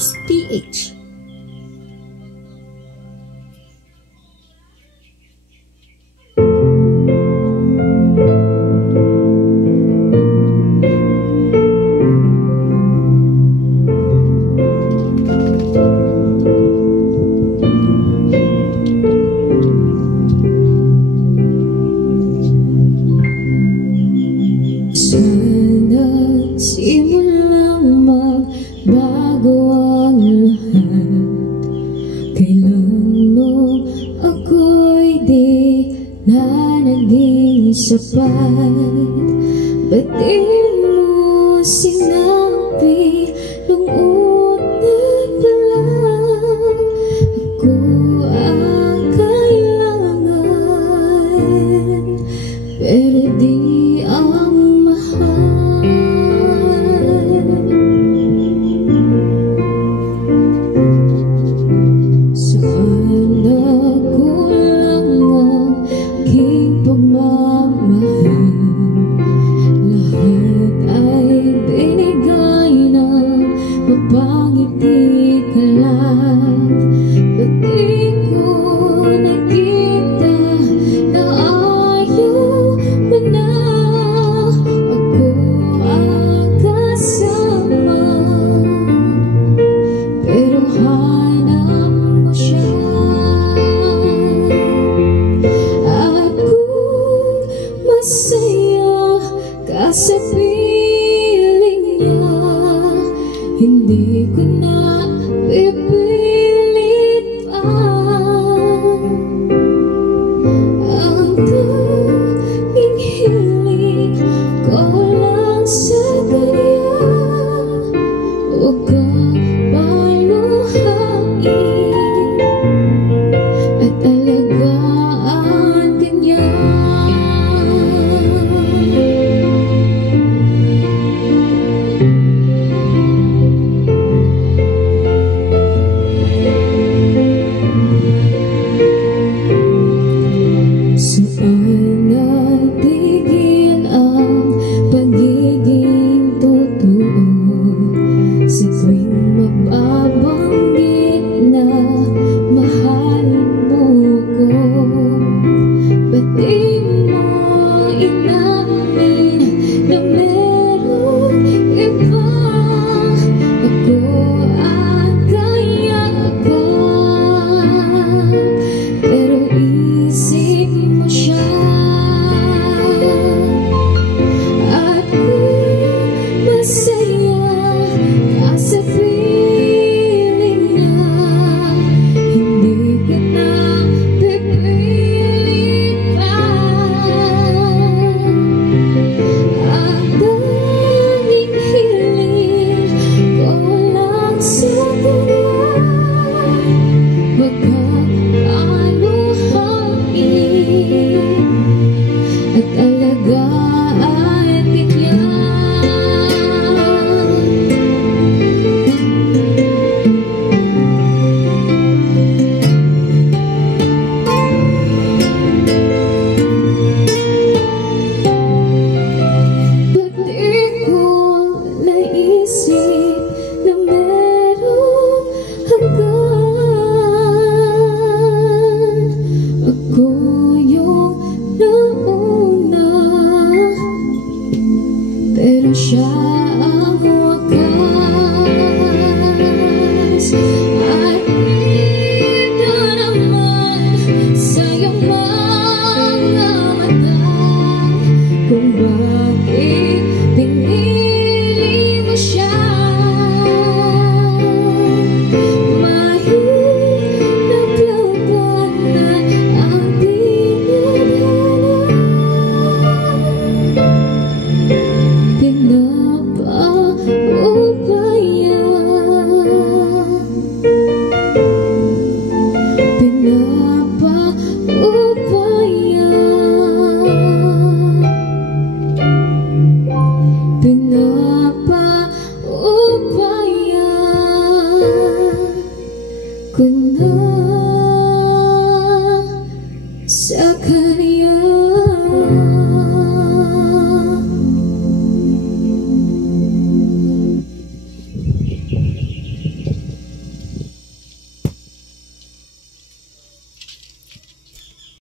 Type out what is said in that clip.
PH. Ba't di mo sinabi nung una pa lang ako ang kailangan, pero di ang mahal. Saan nakulang ang aking pagmamahal? Mapangiti ka lang, ba't di ko nakita na ayaw mo na ako ang kasama, pero hanap mo siya. Ako masaya kasi piling niya, hindi ko na pipilit pa. Ang tanging hiling ko lang sa kanya, huwag kang paluhain at alagaan kanya. At